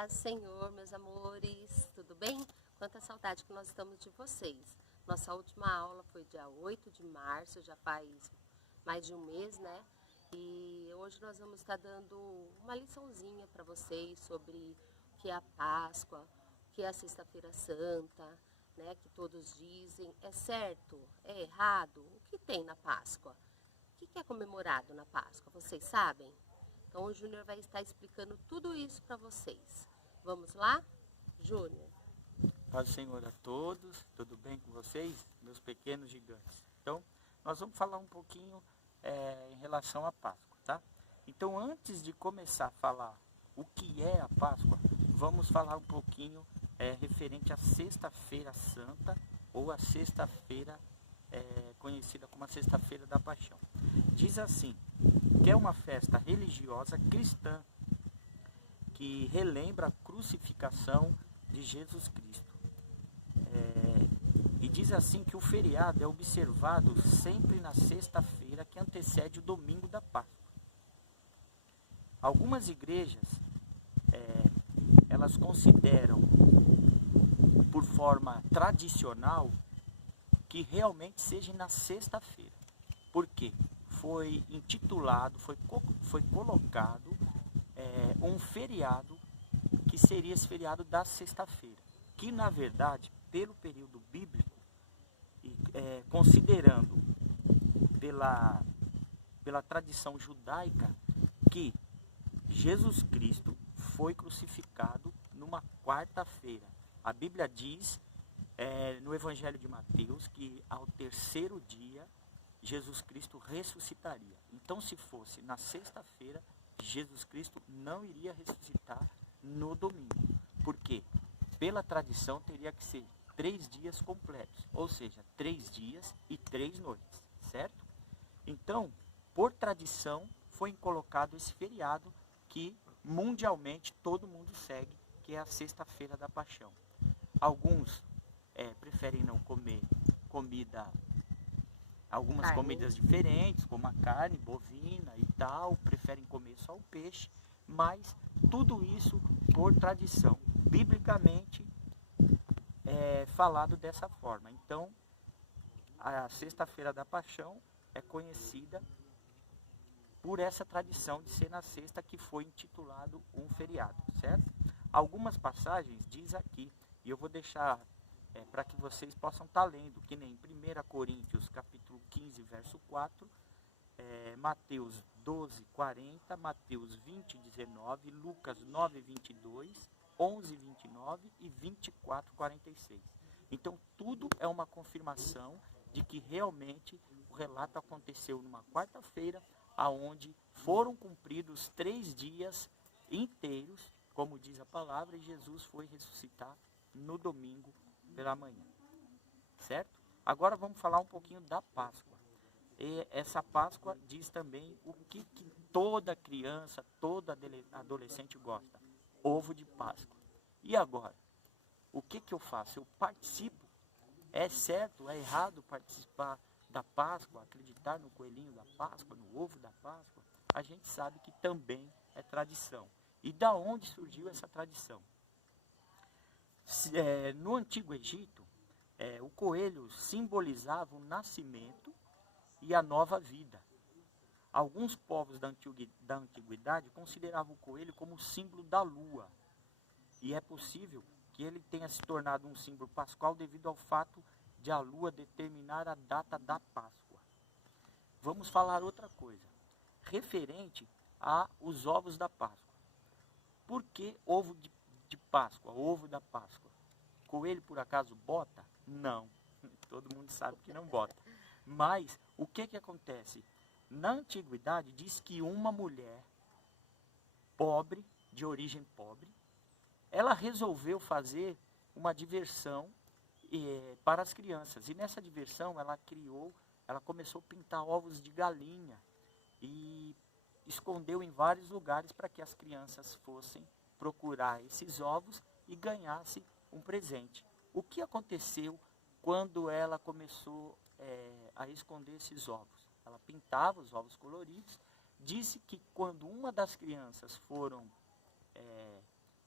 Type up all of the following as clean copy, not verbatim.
Paz do Senhor, meus amores, tudo bem? Quanta saudade que nós estamos de vocês. Nossa última aula foi dia 8 de março, já faz mais de um mês, né? E hoje nós vamos estar dando uma liçãozinha para vocês sobre o que é a Páscoa, o que é a Sexta-feira Santa, né? Que todos dizem, é certo, é errado? O que tem na Páscoa? O que é comemorado na Páscoa? Vocês sabem? Então o Júnior vai estar explicando tudo isso para vocês. Vamos lá? Júnior. Paz do Senhor a todos, tudo bem com vocês, meus pequenos gigantes? Então, nós vamos falar um pouquinho em relação à Páscoa, tá? Então, antes de começar a falar o que é a Páscoa, vamos falar um pouquinho referente à Sexta-feira Santa, ou a Sexta-feira conhecida como a Sexta-feira da Paixão. Diz assim, que é uma festa religiosa cristã que relembra a crucificação de Jesus Cristo. E diz assim que o feriado é observado sempre na sexta-feira que antecede o domingo da Páscoa. Algumas igrejas, elas consideram, por forma tradicional, que realmente seja na sexta-feira. Por quê? Foi intitulado, foi colocado um feriado que seria esse feriado da sexta-feira, que na verdade, pelo período bíblico, considerando pela tradição judaica, que Jesus Cristo foi crucificado numa quarta-feira. A Bíblia diz no Evangelho de Mateus que ao terceiro dia Jesus Cristo ressuscitaria. Então, se fosse na sexta-feira, Jesus Cristo não iria ressuscitar no domingo. Por quê? Pela tradição teria que ser 3 dias completos, ou seja, 3 dias e 3 noites, certo? Então, por tradição, foi colocado esse feriado que mundialmente todo mundo segue, que é a Sexta-feira da Paixão. Alguns preferem não comer algumas comidas diferentes, como a carne bovina e tal, preferem comer só o peixe, mas tudo isso por tradição, biblicamente falado dessa forma. Então, a Sexta-feira da Paixão é conhecida por essa tradição de ser na sexta que foi intitulado um feriado, certo? Algumas passagens diz aqui, e eu vou deixar para que vocês possam estar lendo, que nem 1 Coríntios capítulo 15, verso 4, Mateus 12, 40, Mateus 20, 19, Lucas 9, 22, 11, 29 e 24, 46. Então, tudo é uma confirmação de que realmente o relato aconteceu numa quarta-feira, aonde foram cumpridos 3 dias inteiros, como diz a palavra, e Jesus foi ressuscitar no domingo pela manhã, certo? Agora vamos falar um pouquinho da Páscoa. E essa Páscoa diz também o que toda criança, toda adolescente gosta: ovo de Páscoa. E agora? O que eu faço? Eu participo? É certo, é errado participar da Páscoa, acreditar no coelhinho da Páscoa, no ovo da Páscoa? A gente sabe que também é tradição. E da onde surgiu essa tradição? No Antigo Egito, o coelho simbolizava o nascimento e a nova vida. Alguns povos da antiguidade consideravam o coelho como símbolo da lua. E é possível que ele tenha se tornado um símbolo pascual devido ao fato de a lua determinar a data da Páscoa. Vamos falar outra coisa, referente aos ovos da Páscoa. Por que ovo de Páscoa, ovo da Páscoa? Coelho por acaso bota? Não, todo mundo sabe que não bota. Mas o que acontece? Na antiguidade diz que uma mulher pobre, de origem pobre, ela resolveu fazer uma diversão para as crianças. E nessa diversão ela começou a pintar ovos de galinha e escondeu em vários lugares para que as crianças fossem procurar esses ovos e ganhassem um presente. O que aconteceu quando ela começou a esconder esses ovos? Ela pintava os ovos coloridos. Disse que quando uma das crianças foram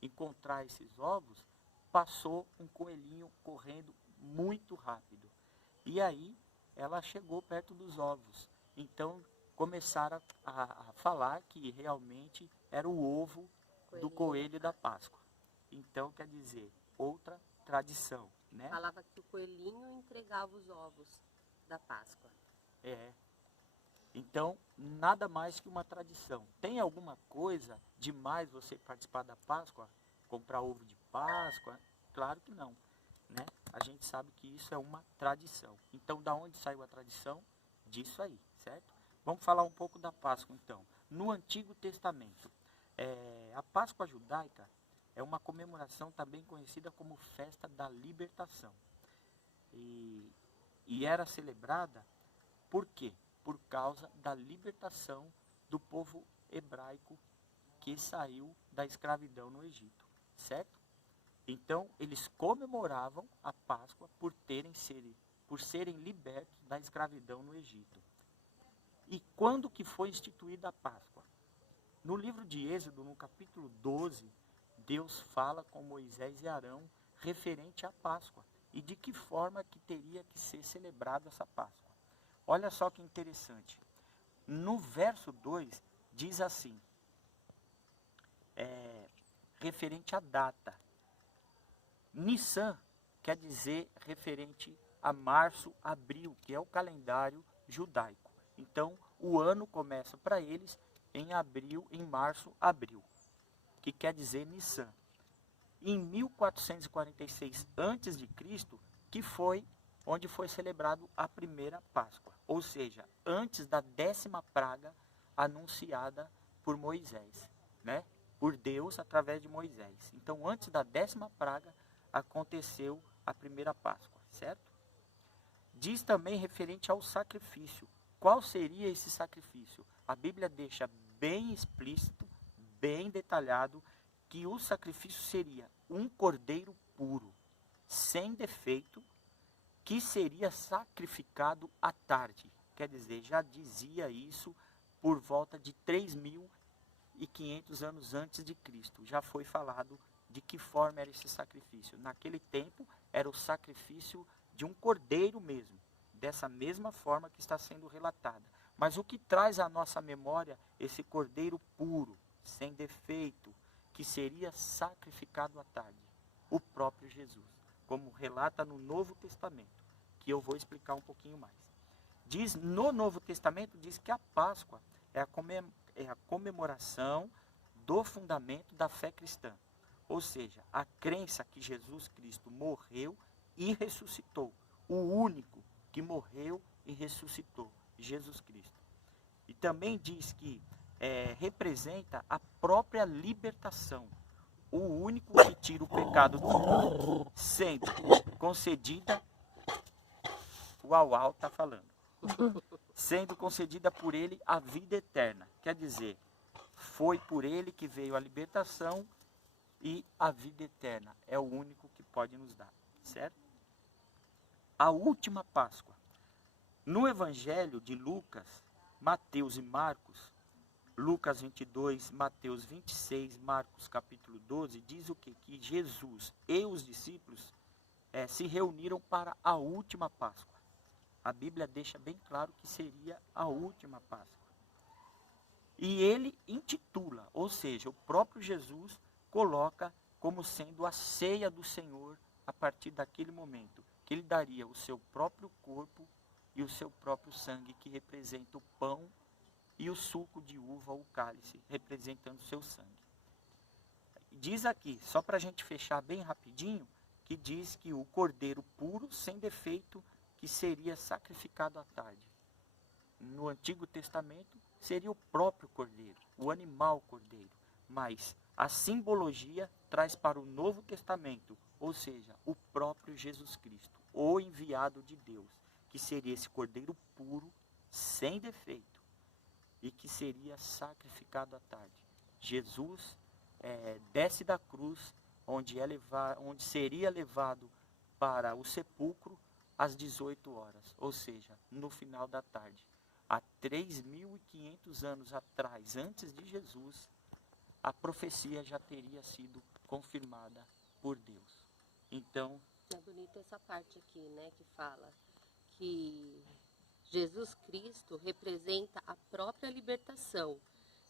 encontrar esses ovos, passou um coelhinho correndo muito rápido. E aí ela chegou perto dos ovos. Então começaram a falar que realmente era o ovo do coelho da Páscoa. Então, quer dizer, outra tradição, né? Falava que o coelhinho entregava os ovos da Páscoa. É. Então, nada mais que uma tradição. Tem alguma coisa demais você participar da Páscoa? Comprar ovo de Páscoa? Claro que não, né? A gente sabe que isso é uma tradição. Então, da onde saiu a tradição? Disso aí, certo? Vamos falar um pouco da Páscoa, então. No Antigo Testamento, a Páscoa judaica é uma comemoração também conhecida como Festa da Libertação. E era celebrada por quê? Por causa da libertação do povo hebraico que saiu da escravidão no Egito, certo? Então, eles comemoravam a Páscoa por serem libertos da escravidão no Egito. E quando que foi instituída a Páscoa? No livro de Êxodo, no capítulo 12, Deus fala com Moisés e Arão referente à Páscoa e de que forma que teria que ser celebrada essa Páscoa. Olha só que interessante. No verso 2 diz assim, referente à data. Nissan quer dizer referente a março, abril, que é o calendário judaico. Então, o ano começa para eles em março, abril, que quer dizer Nissan. Em 1446 a.C., que foi onde foi celebrado a primeira Páscoa, ou seja, antes da 10ª praga anunciada por Moisés, né? Por Deus através de Moisés. Então, antes da 10ª praga aconteceu a primeira Páscoa, certo? Diz também referente ao sacrifício. Qual seria esse sacrifício? A Bíblia deixa bem explícito, bem detalhado, que o sacrifício seria um cordeiro puro, sem defeito, que seria sacrificado à tarde. Quer dizer, já dizia isso por volta de 3.500 anos antes de Cristo. Já foi falado de que forma era esse sacrifício. Naquele tempo, era o sacrifício de um cordeiro mesmo, dessa mesma forma que está sendo relatada. Mas o que traz à nossa memória esse cordeiro puro, sem defeito, que seria sacrificado à tarde? O próprio Jesus, como relata no Novo Testamento, que eu vou explicar um pouquinho mais. No Novo Testamento diz que a Páscoa é a comemoração do fundamento da fé cristã. Ou seja, a crença que Jesus Cristo morreu e ressuscitou. O único que morreu e ressuscitou, Jesus Cristo. E também diz que representa a própria libertação. O único que tira o pecado do mundo, sendo concedida, o Auau está falando, sendo concedida por ele a vida eterna. Quer dizer, foi por ele que veio a libertação e a vida eterna. É o único que pode nos dar, certo? A última Páscoa. No Evangelho de Lucas, Mateus e Marcos, Lucas 22, Mateus 26, Marcos capítulo 12, diz o quê? Que Jesus e os discípulos se reuniram para a última Páscoa. A Bíblia deixa bem claro que seria a última Páscoa. E ele intitula, ou seja, o próprio Jesus coloca como sendo a ceia do Senhor a partir daquele momento, que ele daria o seu próprio corpo e o seu próprio sangue, que representa o pão e o suco de uva, o cálice, representando o seu sangue. Diz aqui, só para a gente fechar bem rapidinho, que diz que o cordeiro puro, sem defeito, que seria sacrificado à tarde. No Antigo Testamento, seria o próprio cordeiro, o animal cordeiro. Mas a simbologia traz para o Novo Testamento, ou seja, o próprio Jesus Cristo, o enviado de Deus, que seria esse cordeiro puro, sem defeito, e que seria sacrificado à tarde. Jesus desce da cruz, onde seria levado para o sepulcro às 18 horas, ou seja, no final da tarde. Há 3.500 anos atrás, antes de Jesus, a profecia já teria sido confirmada por Deus. Então, é bonita essa parte aqui, né, que fala que Jesus Cristo representa a própria libertação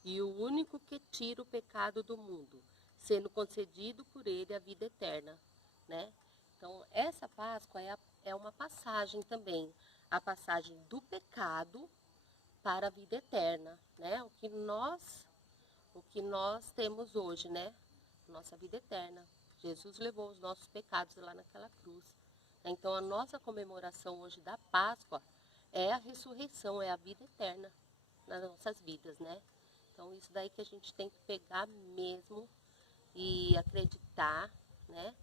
e o único que tira o pecado do mundo, sendo concedido por ele a vida eterna, né? Então, essa Páscoa é uma passagem também, a passagem do pecado para a vida eterna, né? O que nós temos hoje, né? Nossa vida eterna. Jesus levou os nossos pecados lá naquela cruz. Então, a nossa comemoração hoje da Páscoa é a ressurreição, é a vida eterna nas nossas vidas, né? Então, isso daí que a gente tem que pegar mesmo e acreditar, né?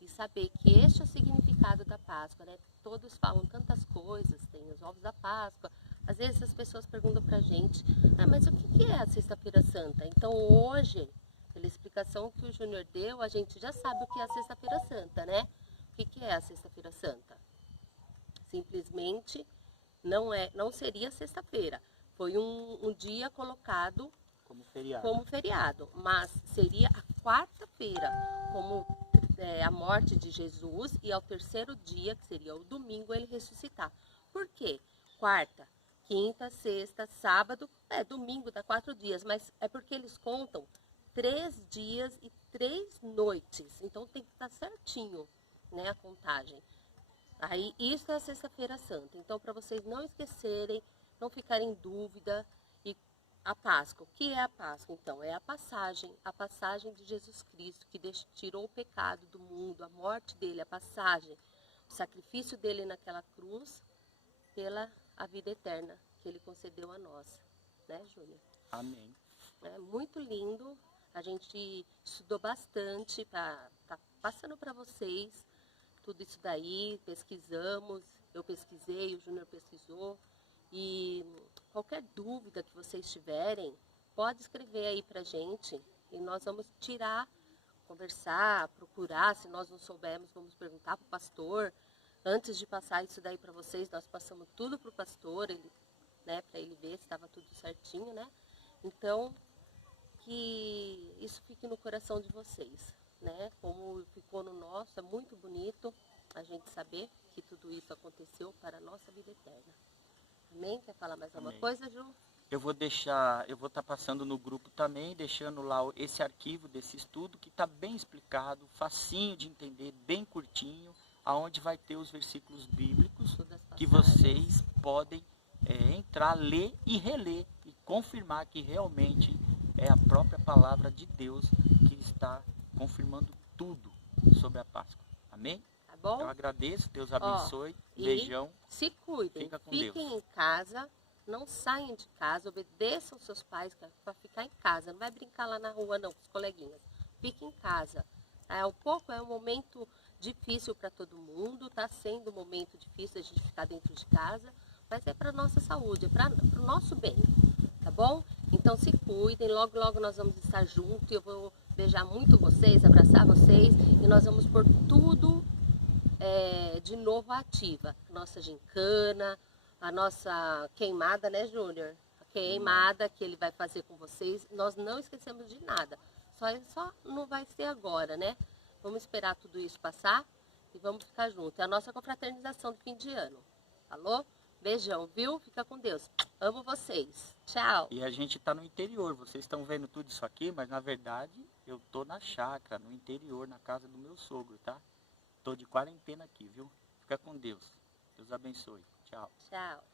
E saber que este é o significado da Páscoa, né? Todos falam tantas coisas, tem os ovos da Páscoa. Às vezes as pessoas perguntam pra gente, mas o que é a Sexta-feira Santa? Então, hoje, pela explicação que o Júnior deu, a gente já sabe o que é a Sexta-feira Santa, né? O que é a Sexta-feira Santa? Simplesmente não seria sexta-feira. Foi um dia colocado como feriado, mas seria a quarta-feira, como a morte de Jesus, e ao terceiro dia, que seria o domingo, ele ressuscitar. Por quê? Quarta, quinta, sexta, sábado, domingo dá 4 dias, mas é porque eles contam 3 dias e 3 noites, então tem que estar certinho, né, a contagem. Aí, isso é a Sexta-feira Santa. Então, para vocês não esquecerem, não ficarem em dúvida. E a Páscoa, o que é a Páscoa? Então, é a passagem de Jesus Cristo, que tirou o pecado do mundo, a morte dele, a passagem, o sacrifício dele naquela cruz, pela a vida eterna que ele concedeu a nós. Né, Júnior? Amém. É muito lindo. A gente estudou bastante, tá passando para vocês tudo isso daí, pesquisamos, eu pesquisei, o Júnior pesquisou, e qualquer dúvida que vocês tiverem, pode escrever aí pra gente, e nós vamos tirar, conversar, procurar, se nós não soubermos, vamos perguntar pro pastor. Antes de passar isso daí para vocês, nós passamos tudo pro pastor, né, para ele ver se estava tudo certinho, né? Então, que isso fique no coração de vocês, né? Como ficou no nosso, é muito bonito a gente saber que tudo isso aconteceu para a nossa vida eterna. Amém? Quer falar mais alguma coisa, Ju? Eu vou estar passando no grupo também, deixando lá esse arquivo desse estudo, que está bem explicado, facinho de entender, bem curtinho, aonde vai ter os versículos bíblicos que vocês podem entrar, ler e reler, e confirmar que realmente é a própria palavra de Deus que está confirmando tudo sobre a Páscoa. Amém? Tá bom? Eu agradeço, Deus abençoe, beijão. Se cuidem, fiquem em casa, não saiam de casa, obedeçam seus pais para ficar em casa. Não vai brincar lá na rua não, com os coleguinhas. Fiquem em casa. É um momento difícil para todo mundo, está sendo um momento difícil a gente ficar dentro de casa, mas é para a nossa saúde, é para o nosso bem, tá bom? Então se cuidem, logo logo nós vamos estar juntos, eu vou beijar muito vocês, abraçar vocês, e nós vamos pôr tudo de novo ativa. A nossa gincana, a nossa queimada, né, Júnior? A queimada que ele vai fazer com vocês, nós não esquecemos de nada, só não vai ser agora, né? Vamos esperar tudo isso passar e vamos ficar juntos. É a nossa confraternização do fim de ano. Falou? Beijão, viu? Fica com Deus. Amo vocês. Tchau. E a gente está no interior. Vocês estão vendo tudo isso aqui, mas na verdade eu tô na chácara, no interior, na casa do meu sogro, tá? Tô de quarentena aqui, viu? Fica com Deus. Deus abençoe. Tchau. Tchau.